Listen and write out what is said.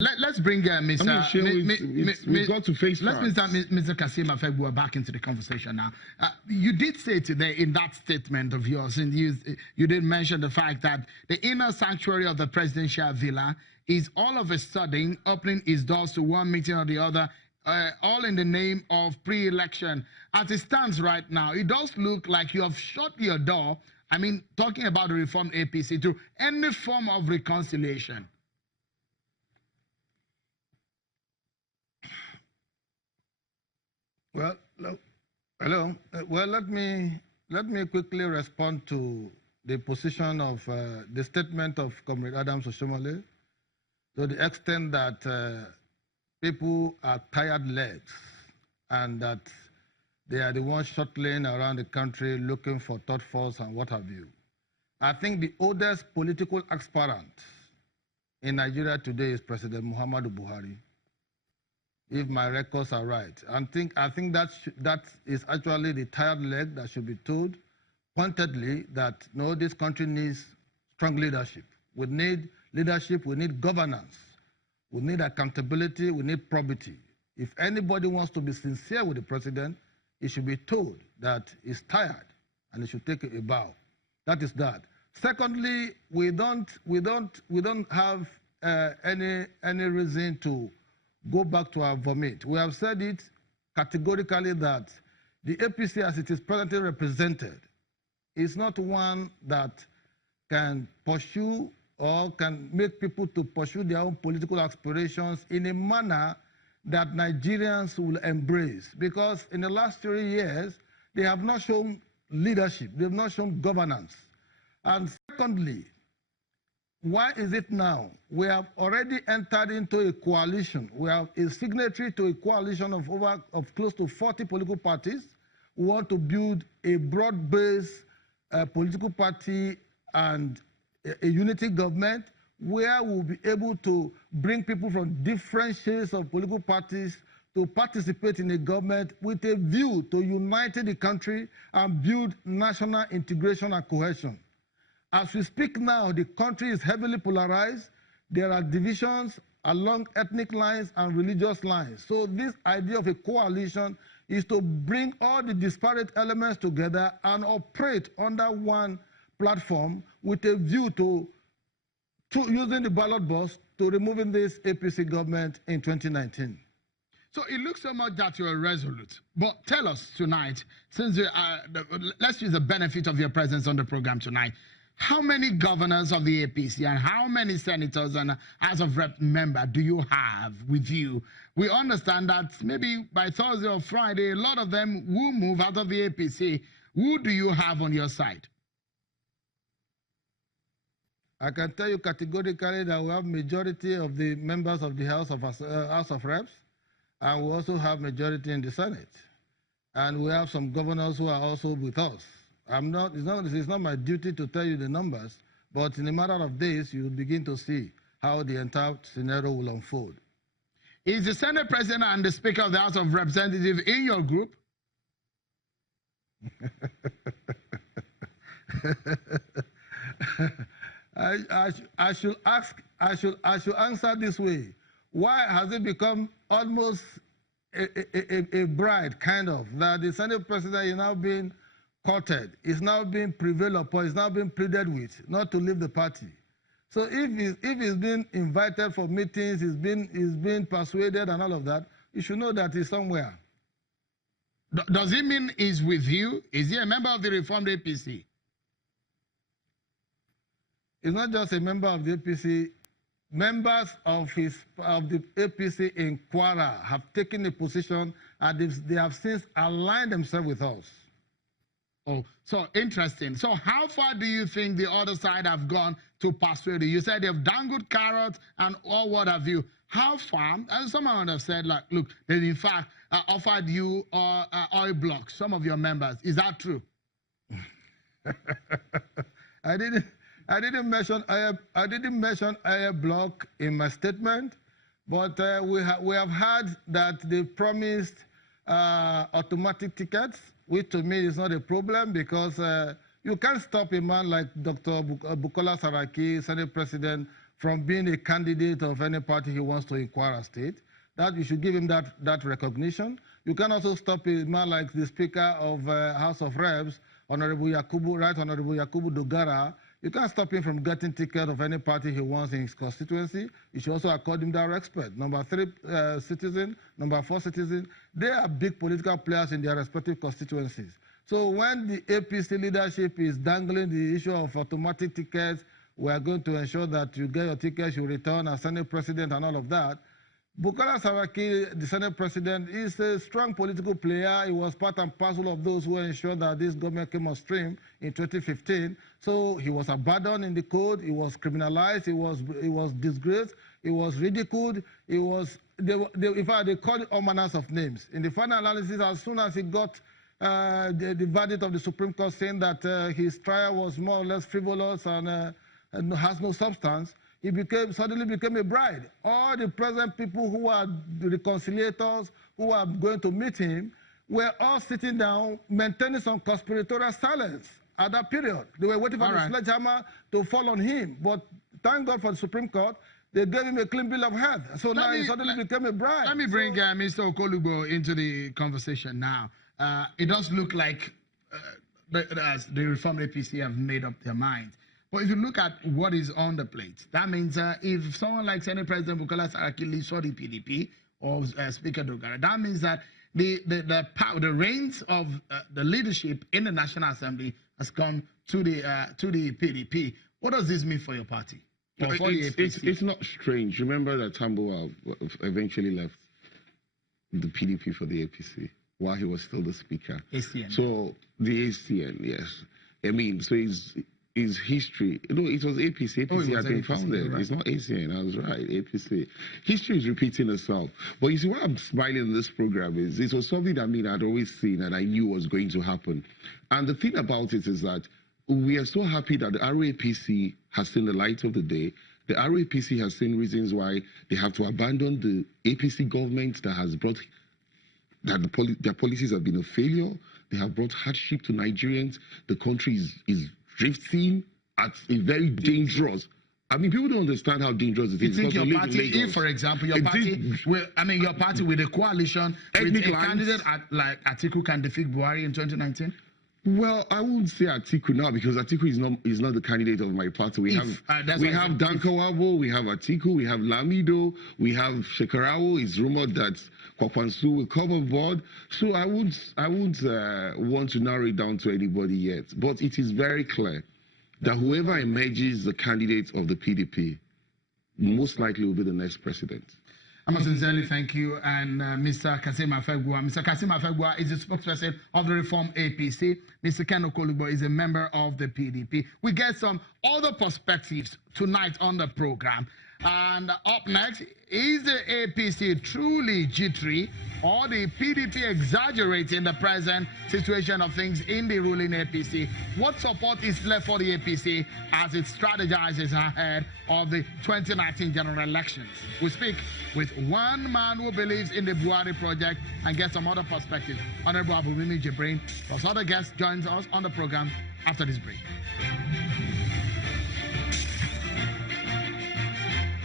Let's bring Mr. We've got to face Let's bring Mr. Kasim Afegbua back into the conversation now. You did say today in that statement of yours, and you did mention the fact that the inner sanctuary of the presidential villa is all of a sudden opening its doors to one meeting or the other, all in the name of pre-election. As it stands right now, it does look like you have shut your door, I mean, talking about the reformed APC, to any form of reconciliation. Well, hello. Well, let me quickly respond to the position of the statement of Comrade Adams Oshomole, to the extent that people are tired legs and that they are the ones shuttling around the country looking for third force and what have you. I think the oldest political aspirant in Nigeria today is President Muhammadu Buhari, if my records are right. I think that is actually the tired leg that should be told pointedly that no, this country needs strong leadership. We need leadership, we need governance, we need accountability, we need probity. If anybody wants to be sincere with the president, he should be told that he's tired and he should take a bow. That is that. Secondly, we don't have any reason to go back to our vomit. We have said it categorically that the APC as it is presently represented is not one that can pursue or can make people to pursue their own political aspirations in a manner that Nigerians will embrace. Because in the last 3 years, they have not shown leadership, they have not shown governance. And secondly, why is it now? We have already entered into a coalition. We are a signatory to a coalition of close to 40 political parties who want to build a broad-based political party and a unity government where we'll be able to bring people from different shades of political parties to participate in a government with a view to uniting the country and build national integration and cohesion. As we speak now, the country is heavily polarized. There are divisions along ethnic lines and religious lines. So this idea of a coalition is to bring all the disparate elements together and operate under one platform with a view to using the ballot box to removing this APC government in 2019. So it looks so much that you're resolute. But tell us tonight, since let's use the benefit of your presence on the program tonight, how many governors of the APC and how many senators and House of Rep member do you have with you? We understand that maybe by Thursday or Friday, a lot of them will move out of the APC. Who do you have on your side? I can tell you categorically that we have majority of the members of the House of Reps, and we also have majority in the Senate. And we have some governors who are also with us. It's not my duty to tell you the numbers, but in a matter of days, you'll begin to see how the entire scenario will unfold. Is the Senate President and the Speaker of the House of Representatives in your group? I should answer this way. Why has it become almost a bride, kind of, that the Senate President is now being courted, is now being prevailed upon, is now being pleaded with not to leave the party? So if he's been invited for meetings, he's been persuaded and all of that, you should know that he's somewhere. Does it mean he's with you? Is he a member of the reformed APC? He's not just a member of the APC. Members of the APC in Kwara have taken a position and they have since aligned themselves with us. Oh, so interesting. So how far do you think the other side have gone to persuade you? You said they've dangled carrots and all what have you. How far? And someone would have said, like, look, they in fact offered you oil blocks, some of your members. Is that true? I didn't mention oil block in my statement, but we have heard that they promised automatic tickets, which to me is not a problem because you can't stop a man like Dr. Bukola Saraki, Senate President, from being a candidate of any party he wants to in Kwara State. That you should give him that recognition. You can also stop a man like the Speaker of House of Reps, Honorable Yakubu, Right Honorable Yakubu Dogara. You can't stop him from getting ticket of any party he wants in his constituency. You should also accord him that respect. Number 3 citizen, number 4 citizen, they are big political players in their respective constituencies. So when the APC leadership is dangling the issue of automatic tickets, we are going to ensure that you get your tickets, you return as Senate President and all of that. Bukola Saraki, the Senate President, is a strong political player. He was part and parcel of those who ensured that this government came on stream in 2015. So he was abandoned in the code. He was criminalized. He was disgraced. He was ridiculed. He was, in fact, they called it all manners of names. In the final analysis, as soon as he got the verdict of the Supreme Court saying that his trial was more or less frivolous and has no substance, he suddenly became a bride. All the present people who are the reconciliators, who are going to meet him, were all sitting down, maintaining some conspiratorial silence at that period. They were waiting for the sledgehammer to fall on him. But thank God for the Supreme Court, they gave him a clean bill of health. So now he suddenly became a bride. Let me bring Mr. Okolugbo into the conversation now. It does look like the reformed APC have made up their mind. But if you look at what is on the plate, that means if someone like Senate President Bukola Saraki leaves for the PDP or Speaker Dogara, that means that the reins of the leadership in the National Assembly has come to the PDP. What does this mean for your party? Or for the APC? It's not strange. Remember that Tambuwal eventually left the PDP for the APC while he was still the Speaker. ACN. So the ACN, yes. I mean, so his history, it was APC. APC had been founded. Right. It's not ACN. I was right. APC. History is repeating itself. But you see, why I'm smiling in this program is it was something that I'd always seen and I knew was going to happen. And the thing about it is that we are so happy that the RAPC has seen the light of the day. The RAPC has seen reasons why they have to abandon the APC government that has brought their policies have been a failure. They have brought hardship to Nigerians. The country is drifting at a very dangerous. I mean, people don't understand how dangerous it is. You think your party, if, for example, your party with a coalition with a candidate like Atiku can defeat Buhari in 2019? Well, I wouldn't say Atiku now because Atiku is not the candidate of my party. We have Dankawabo, we have Atiku, we have Lamido, we have Shekarawo. It's rumored that Kwakwansu will come on board. So I wouldn't want to narrow it down to anybody yet. But it is very clear that whoever emerges the candidate of the PDP most likely will be the next president. I must sincerely thank you and Mr. Kasim Afegua. Mr. Kasim Afegua is the spokesperson of the Reform APC. Mr. Ken Okolugbo is a member of the PDP. We get some other perspectives tonight on the program. And up next, is the APC truly jittery or the PDP exaggerating the present situation of things in the ruling APC? What support is left for the APC as it strategizes ahead of the 2019 general elections? We speak with one man who believes in the Buhari project and get some other perspectives. Honorable Abumimi Jibrin plus other guests joins us on the program after this break.